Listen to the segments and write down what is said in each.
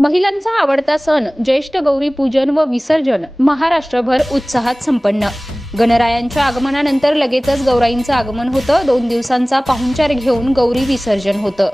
महिलांचा आवडता सण ज्येष्ठ गौरी पूजन व विसर्जन महाराष्ट्रभर उत्साहात संपन्न। गणरायांच्या आगमनानंतर लगेचच गौराईंचं आगमन होतं। 2 दिवसांचा पाहुणचार घेऊन गौरी विसर्जन होतं।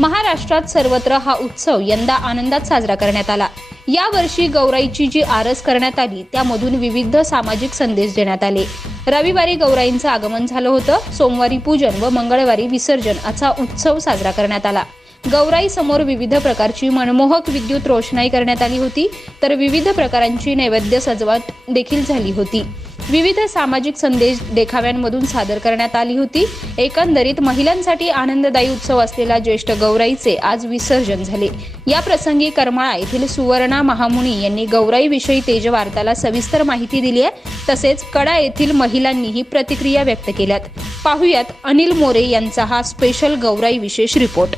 महाराष्ट्रात सर्वत्र हा उत्सव यंदा आनंदात साजरा करण्यात आला। या वर्षी गौराईची जी आरस करण्यात आली त्यामधून विविध सामाजिक संदेश देण्यात आले। रविवारी गौराईंचं आगमन झालं होतं। सोमवारी पूजन व मंगळवारी विसर्जन असा उत्सव साजरा करण्यात आला। गौराई समोर विविध प्रकारची मनमोहक विद्युत रोषणाई करण्यात आली होती, तर विविध प्रकारांची नैवेद्य सजावट देखील झाली होती। विविध सामाजिक संदेश देखाव्यांमधून सादर करण्यात आली होती। एकंदरीत महिलांसाठी आनंददायी उत्सव असलेला ज्येष्ठ गौराईचे आज विसर्जन झाले। या प्रसंगी करमाळा येथील सुवर्णा महामुनी यांनी गौराईविषयी तेजवार्ताला सविस्तर माहिती दिली आहे। तसेच कडा येथील महिलांनीही प्रतिक्रिया व्यक्त केल्यात। पाहुयात अनिल मोरे यांचा हा स्पेशल गौराई विशेष रिपोर्ट।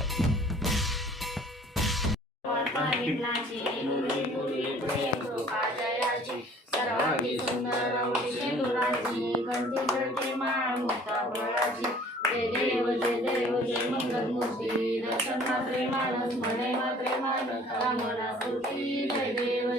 जय देव जय मंगलमूर्ती दर्शन मात्रे मानस मने मात्रे मान कामना पूर्ती जय देव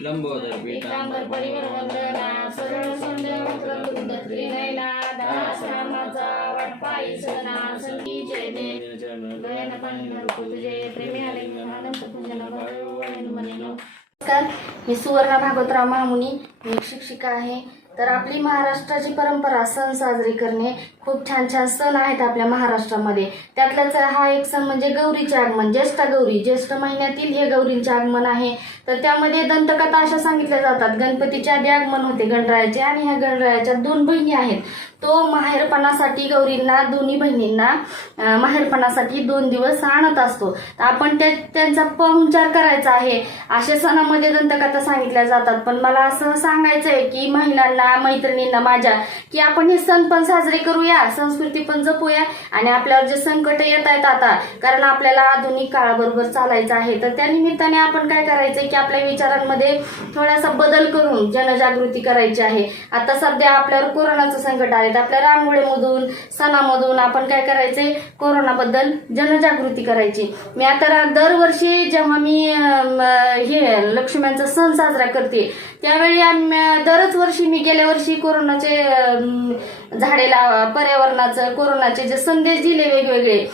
लंबोदर पीतांबर परिवार वंदना सरळ संध्या वक्रतुंड त्रिनयना दासरामाचा वाटपाई सना संगी जय देव गयन पंढरपूर जय प्रेमी आलिंग अनंत पूजन भगवान मनिनो। नमस्कार, मी सुवर्णा भागवतराव महामुनी, मी एक शिक्षिका आहे। तर आपली महाराष्ट्राची परंपरा सण साजरे करणे, खूप छान छान सण आहेत आपल्या महाराष्ट्रामध्ये। त्यातलाच हा एक सण म्हणजे गौरीचे आगमन। ज्येष्ठ महिन्यातील हे गौरींचे आगमन आहे। तर त्यामध्ये दंतकथा अशा सांगितल्या जातात। गणपतीच्या आधी आगमन होते गणरायाचे, आणि ह्या गणरायाच्या 2 बहिणी आहेत। तो माहेरपणासाठी गौरींना, दोन्ही बहिणींना माहेरपणासाठी 2 दिवस आणत असतो। तर आपण त्यांचा पाहुणचार करायचा आहे अशा सणामध्ये दंतकथा सांगितल्या जातात। पण मला असं सांगायचं आहे की महिलांना, मैत्रिणींना माझ्या, की आपण हे सण पण साजरे करूया, संस्कृती पण जपूया, आणि आपल्यावर जे संकट येत आहेत आता, कारण आपल्याला आधुनिक काळाबरोबर चालायचं आहे, तर त्या निमित्ताने आपण काय करायचंय की आपल्या विचारांमध्ये थोडासा बदल करून जनजागृती करायची आहे। आता सध्या आपल्यावर कोरोनाचं संकट आहे। आपल्या रांगोळीमधून, सणामधून आपण काय करायचंय, कोरोनाबद्दल जनजागृती करायची। मी आता दरवर्षी जेव्हा मी हे लक्ष्म्यांचा सण साजरा करते, त्यावेळी दरच वर्षी मी गेल्या वर्षी कोरोनाचे झाडे लावा, पर्यावरणाचं, कोरोनाचे जे संदेश दिले वेगवेगळे,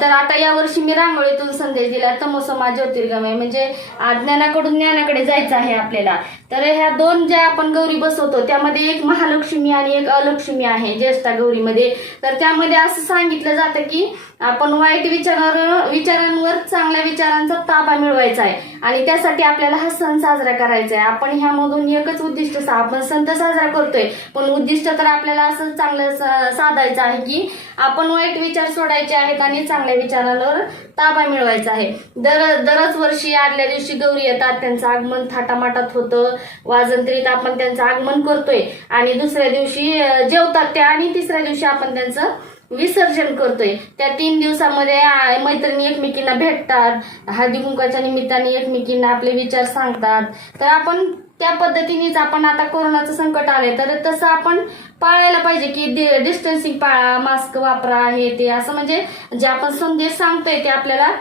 तर आता या वर्षी मी रांगोळीतून संदेश दिला, तमोसमा ज्योतिर्गमय, म्हणजे अज्ञानाकडून ज्ञानाकडे जायचं आहे आपल्याला। तर ह्या 2 ज्या आपण गौरी बसवतो त्यामध्ये एक महालक्ष्मी आणि एक अलक्ष्मी आहे ज्येष्ठ गौरीमध्ये। तर त्यामध्ये असं सांगितलं जातं की आपण वाईट विचारांवर चांगल्या विचारांचा ताबा मिळवायचा आहे, आणि त्यासाठी आपल्याला हा सण साजरा करायचा आहे। आपण ह्यामधून एकच उद्दिष्ट, आपण सण तर साजरा करतोय, पण उद्दिष्ट तर आपल्याला असं चांगलं साधायचं आहे की आपण वाईट विचार सोडायचे आहेत आणि चांगल्या विचारांवर ताबा मिळवायचा आहे। दरच वर्षी आदल्या दिवशी गौरी येतात, त्यांचं आगमन थाटामाटात होतं, वाजंत्रीत आपण त्यांचं आगमन करतोय, आणि दुसऱ्या दिवशी जेवतात त्या, आणि तिसऱ्या दिवशी आपण त्यांचं विसर्जन करतोय। त्या 3 दिवसामध्ये मैत्रिणी एकमेकींना भेटतात, हळदी कुंकाच्या निमित्ताने एकमेकींना आपले विचार सांगतात। तर आपण त्या पद्धतीनेच, आपण आता कोरोनाचं संकट आलंय तर तसं आपण पाळायला पाहिजे की डिस्टन्सिंग पाळा, मास्क वापरा, हे ते असं, म्हणजे जे आपण संदेश सांगतोय ते आपल्याला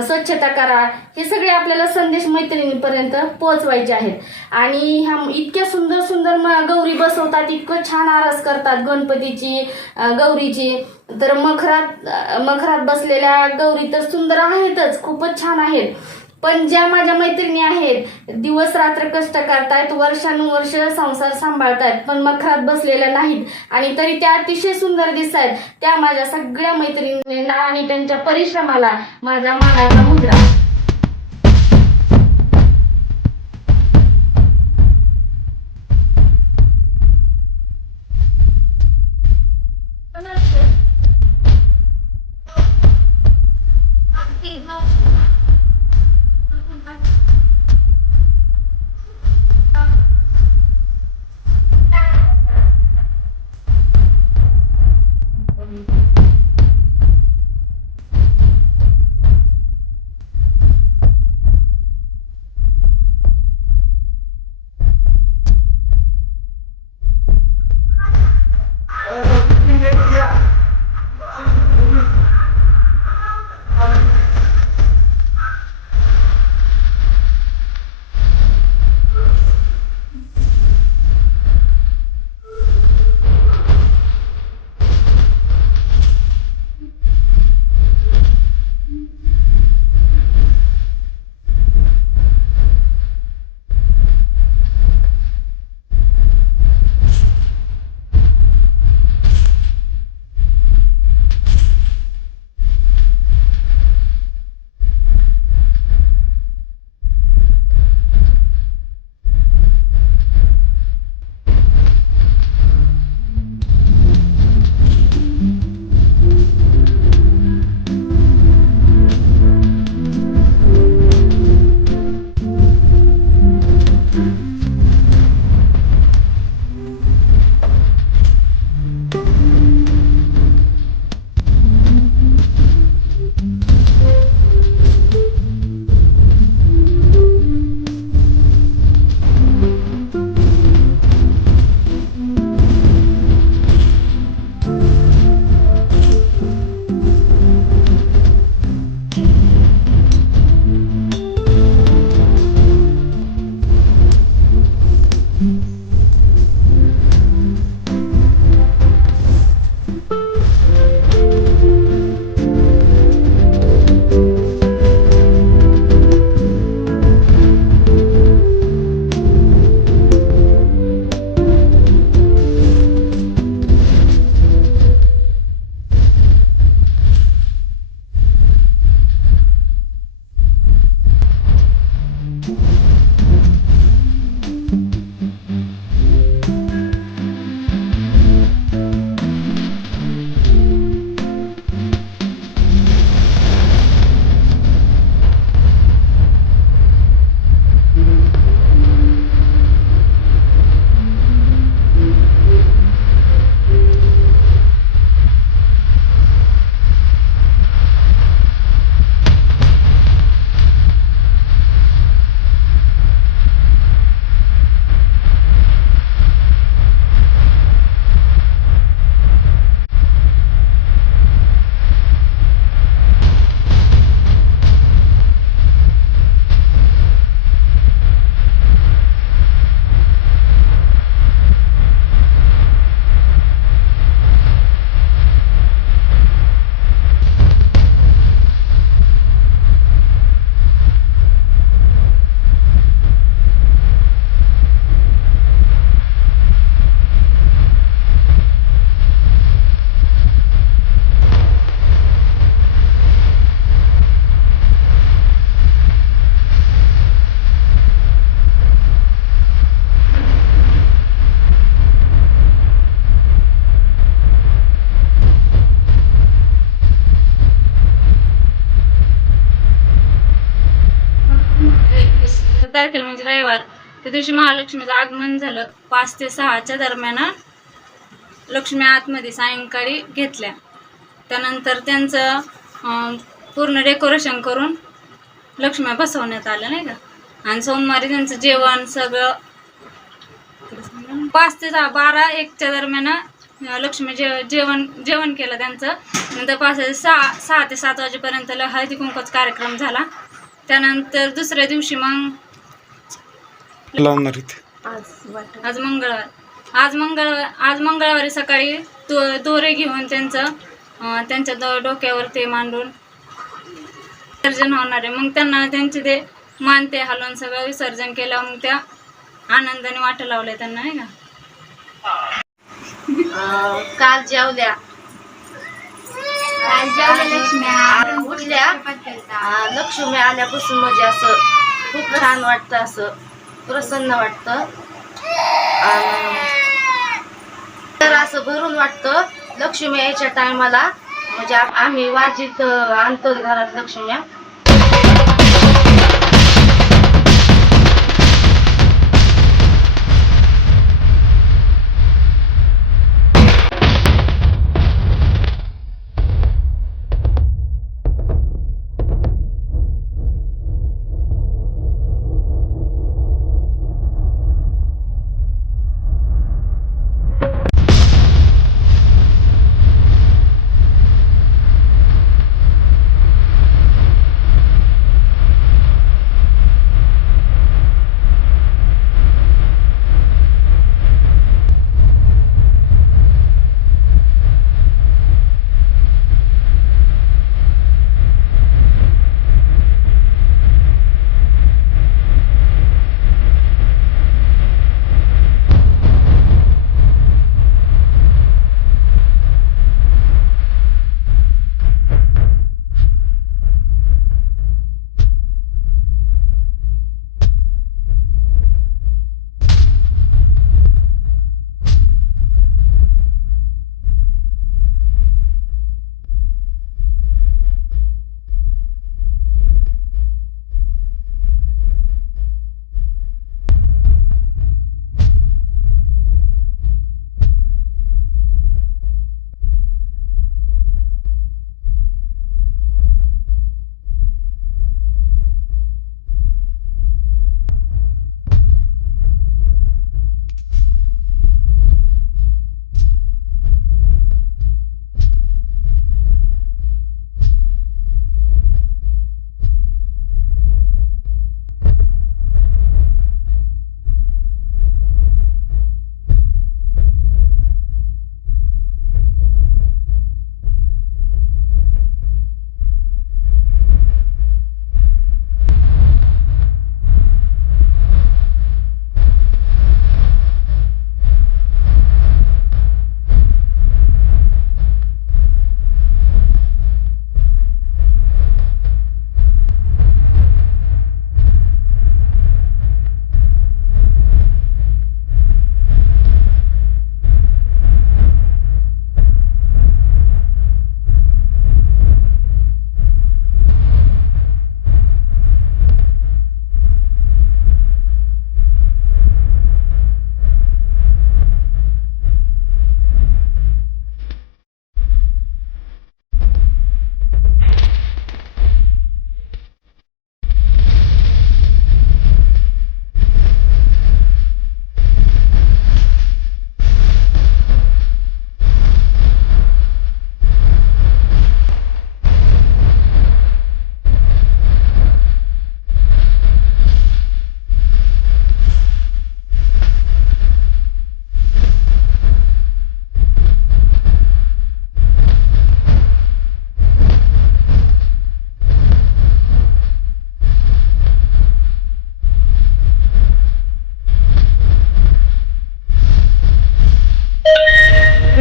स्वच्छता करा, हे सगळे आपल्याला संदेश मैत्रिणींपर्यंत पोहोचवायचे आहेत। आणि ह्या इतक्या सुंदर सुंदर गौरी बसवतात, इतकं छान आरास करतात गणपतीची, गौरीची। तर मखरात बसलेल्या गौरी तर सुंदर आहेतच, खूपच छान आहेत। पण ज्या माझ्या मैत्रिणी आहेत, दिवस रात्र कष्ट करतायत, वर्षानुवर्ष संसार सांभाळतायत, पण मखरात बसलेल्या नाहीत, आणि तरी त्या अतिशय सुंदर दिसतायत, त्या माझ्या सगळ्या मैत्रिणींना आणि त्यांच्या परिश्रमाला माझा मानाचा मुजरा। तारखेला म्हणजे रविवार, त्या दिवशी महालक्ष्मीचं आगमन झालं. 5 ते 6च्या दरम्यान लक्ष्मी आतमध्ये सायंकाळी घेतल्या. त्यानंतर त्यांचं पूर्ण डेकोरेशन करून लक्ष्म्या बसवण्यात आलं नाही का. आणि सोमवारी त्यांचं जेवण सगळं 5 ते 6, 12-1च्या दरम्यान लक्ष्मी जेवण केलं त्यांचं. नंतर 5 ते 6 ते 7 वाजेपर्यंत हळदी कुंकवाचा कार्यक्रम झाला. त्यानंतर दुसऱ्या दिवशी मग आज मंगळवारी सकाळी दोरे घेऊन त्यांच्या डोक्यावर ते मांडून विसर्जन होणार आहे. मग त्यांना त्यांचे ते मान ते हलवून सगळं विसर्जन केलं. मग त्या आनंदाने वाट लावल्या त्यांना नाही का. काल जेवल्या उठल्या. लक्ष्मी आल्यापासून म्हणजे असं खूप छान वाटतं, असं प्रसन्न वाटतं. तर असं भरून वाटतं लक्ष्मी यायच्या टायमाला. म्हणजे आम्ही वाजीत आणतो घरात लक्ष्म्या.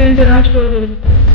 international